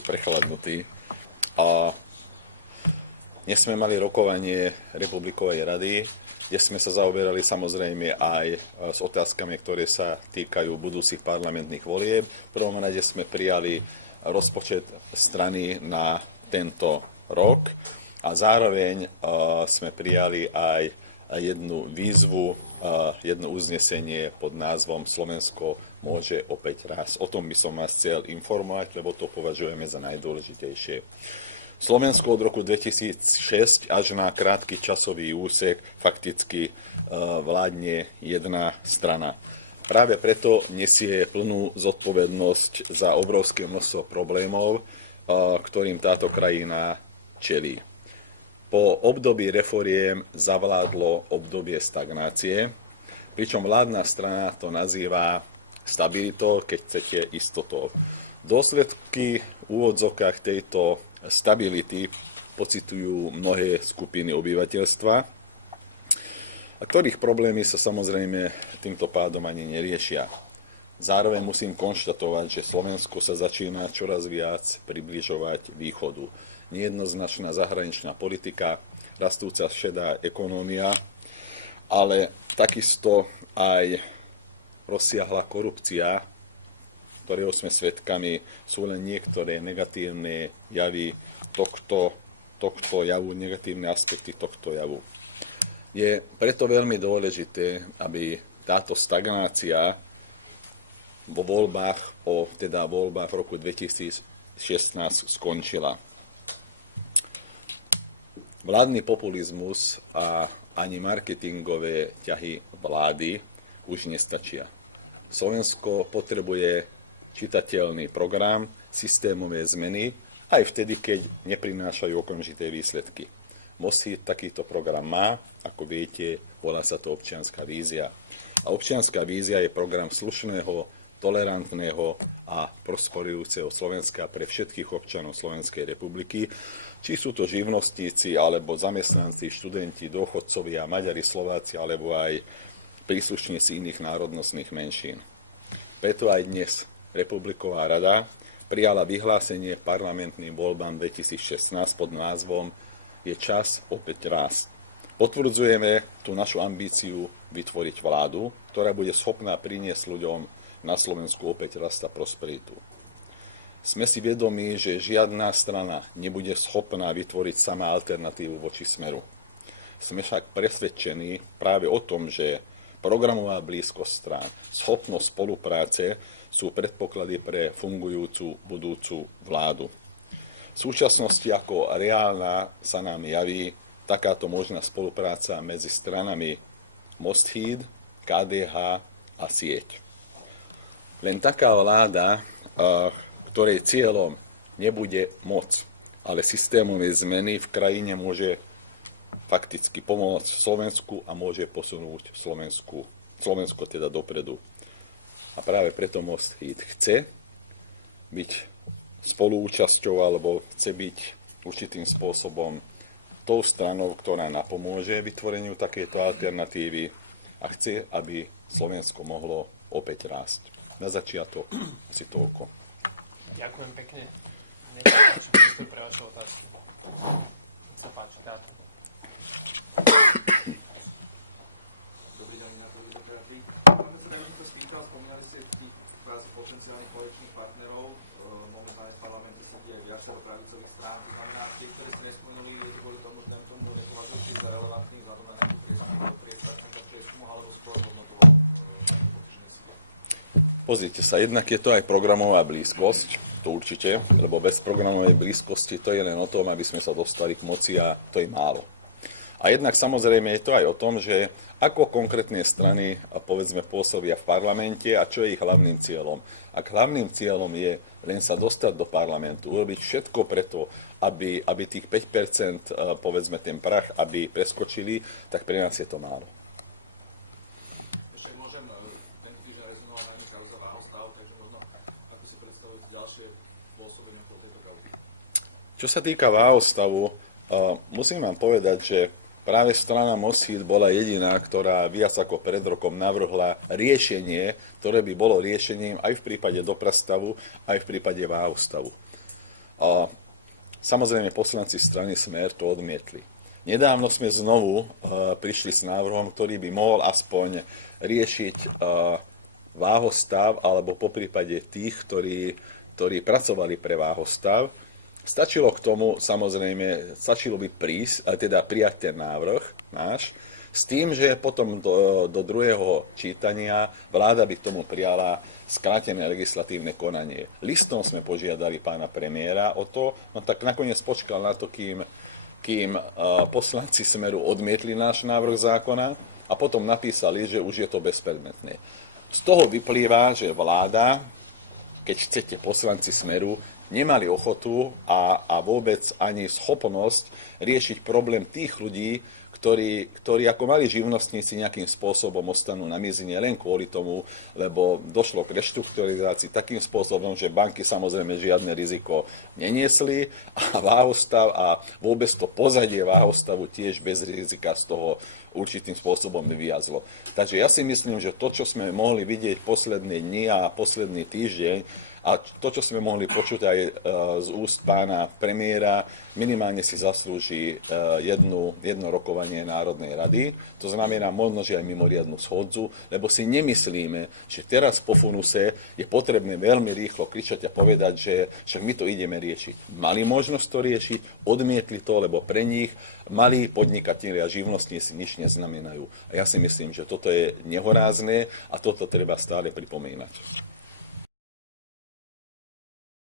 prechladnutý. A dnes sme mali rokovanie Republikovej rady, kde sme sa zaoberali samozrejme aj s otázkami, ktoré sa týkajú budúcich parlamentných volieb. V prvom rade sme prijali rozpočet strany na tento rok a zároveň sme prijali aj jednu výzvu, jedno uznesenie pod názvom Slovensko môže opäť raz. O tom by som vás chcel informovať, lebo to považujeme za najdôležitejšie. Slovensko od roku 2006 až na krátky časový úsek fakticky vládne jedna strana. Práve preto nesie plnú zodpovednosť za obrovské množstvo problémov, ktorým táto krajina čelí. Po období reforiem zavládlo obdobie stagnácie, pričom vládna strana to nazýva stabilitou, keď chcete istotou. Dôsledky v úvodzovkách tejto stability pociťujú mnohé skupiny obyvateľstva, a ktorých problémy sa samozrejme týmto pádom ani neriešia. Zároveň musím konštatovať, že Slovensko sa začína čoraz viac približovať východu. Nejednoznačná zahraničná politika, rastúca šedá ekonómia, ale takisto aj rozsiahla korupcia, ktorého sme svedkami, sú len niektoré negatívne javy tohto javu, negatívne aspekty tohto javu. Je preto veľmi dôležité, aby táto stagnácia vo voľbách v roku 2016 skončila. Vládny populizmus a ani marketingové ťahy vlády už nestačia. Slovensko potrebuje čitateľný program, systémové zmeny, aj vtedy, keď neprinášajú okamžité výsledky. Most-Híd takýto program má, ako viete, volá sa to občianska vízia. A občianska vízia je program slušného, tolerantného a prosperujúceho Slovenska pre všetkých občanov Slovenskej republiky, či sú to živnostníci, alebo zamestnanci, študenti, dôchodcovia, Maďari, Slováci, alebo aj príslušníci iných národnostných menšín. Preto aj dnes Republiková rada prijala vyhlásenie parlamentným voľbám 2016 pod názvom Je čas opäť rásť. Potvrdzujeme tú našu ambíciu vytvoriť vládu, ktorá bude schopná priniesť ľuďom na Slovensku opäť rast a prosperitu. Sme si vedomí, že žiadna strana nebude schopná vytvoriť sama alternatívu voči Smeru. Sme však presvedčení práve o tom, že programová blízkosť strán, schopnosť spolupráce sú predpoklady pre fungujúcu budúcu vládu. V súčasnosti ako reálna sa nám javí takáto možná spolupráca medzi stranami Most-Híd, KDH a Sieť. Len taká vláda, ktorej cieľom nebude moc, ale systémové zmeny v krajine môže fakticky pomôcť Slovensku a môže posunúť Slovensko teda dopredu. A práve preto Most-Híd chce byť spoluúčasťou alebo chce byť určitým spôsobom tou stranou, ktorá napomôže vytvoreniu takéto alternatívy a chce, aby Slovensko mohlo opäť rásť. Na začiatok asi toľko. Ďakujem pekne. Nech pre vaše otázky. Nech sa páči, táto. Dobrý deň, na to demokraty. Máme sa to spýtal, spomínali ste tých potenciálnych koaličných partnerov. Momentálne v parlamente sedí aj viacero pravicových strán. To znamená, tie, ktoré ste nespomenuli, kvôli tomu nepovažujete za relevantný vzhľadom na nejakú priespačnú alebo skôr hodnotovú. Pozrite sa, jednak je to aj programová blízkosť, to určite, lebo bez programovej blízkosti to je len o tom, aby sme sa dostali k moci a to je málo. A jednak samozrejme je to aj o tom, že ako konkrétne strany, povedzme, pôsobia v parlamente a čo je ich hlavným cieľom. Ak hlavným cieľom je len sa dostať do parlamentu, urobiť všetko preto, aby tých 5%, povedzme ten prach, aby preskočili, tak pre nás je to málo. Ešte môžem ten týždeň rezonovať na kauza Váhostav, takže možno ako si predstavujete ďalšie pôsobenie po tejto kauze? Čo sa týka Váhostavu, musím vám povedať, že práve strana Most-Híd bola jediná, ktorá viac ako pred rokom navrhla riešenie, ktoré by bolo riešením aj v prípade Doprastavu, aj v prípade Váhostavu. Samozrejme, poslanci strany Smer to odmietli. Nedávno sme znovu prišli s návrhom, ktorý by mohol aspoň riešiť váhostav, alebo poprípade tých, ktorí pracovali pre váhostav. Stačilo k tomu, samozrejme, stačilo by prijať ten návrh náš, s tým, že potom do druhého čítania vláda by k tomu prijala skrátené legislatívne konanie. Listom sme požiadali pána premiéra o to, no tak nakoniec počkal na to, kým poslanci Smeru odmietli náš návrh zákona a potom napísali, že už je to bezpredmetné. Z toho vyplýva, že vláda, keď chcete, poslanci Smeru, nemali ochotu a vôbec ani schopnosť riešiť problém tých ľudí, ktorí ako mali živnostníci nejakým spôsobom ostanú na mizine len kvôli tomu, lebo došlo k reštrukturizácii takým spôsobom, že banky samozrejme žiadne riziko neniesli a váhostav a vôbec to pozadie váhostavu tiež bez rizika z toho určitým spôsobom vyviazlo. Takže ja si myslím, že to, čo sme mohli vidieť posledné dni a posledný týždeň, a to, čo sme mohli počuť aj z úst pána premiéra, minimálne si zaslúži jedno rokovanie Národnej rady. To znamená možno, že aj mimoriadnu schodzu, lebo si nemyslíme, že teraz po funuse je potrebné veľmi rýchlo kričať a povedať, že však my to ideme riešiť. Mali možnosť to riešiť, odmietli to, lebo pre nich malí podnikatelia a živnostníci nič neznamenajú. A ja si myslím, že toto je nehorázne a toto treba stále pripomínať.